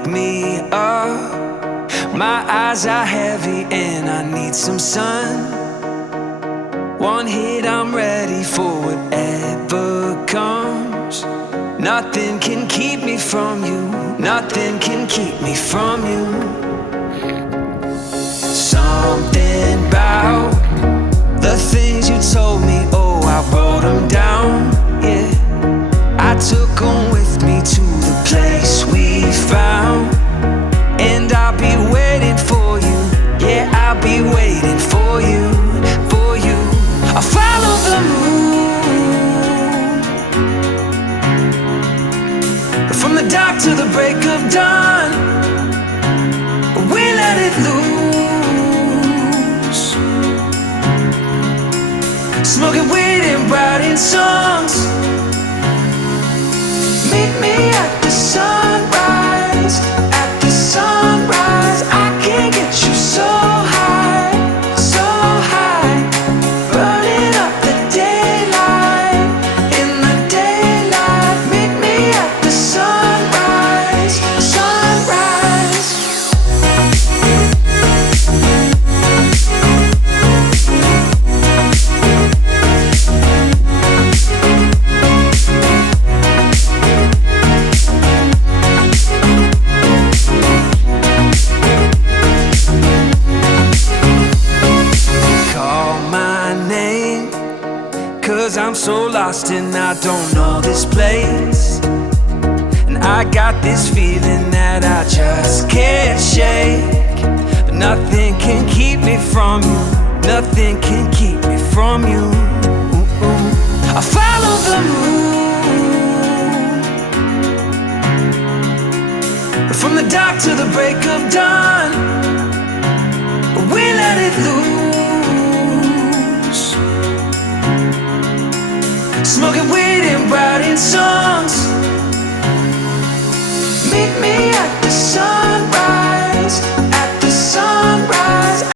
wake me up. My eyes are heavy and I need some sun. One hit, I'm ready for whatever comes. Nothing can keep me from you. Nothing can keep me from you. Something about the things you told me, oh, I wrote them down, yeah. I took them with me to the place we found. And I'll be waiting for you, yeah, I'll be waiting for you, for you. I'll follow the moon from the dark to the break of dawn. We let it loose, smoking weed and writing songs. Meet me at the sunrise, at the sunrise. I can't get you so high, so high. Burning up the daylight, in the daylight. Meet me at the sunrise, sunrise. Cause I'm so lost and I don't know this place. And I got this feeling that I just can't shake. But nothing can keep me from you. Nothing can keep me from you. I follow the moon from the dark to the break of dawn. We let it loose,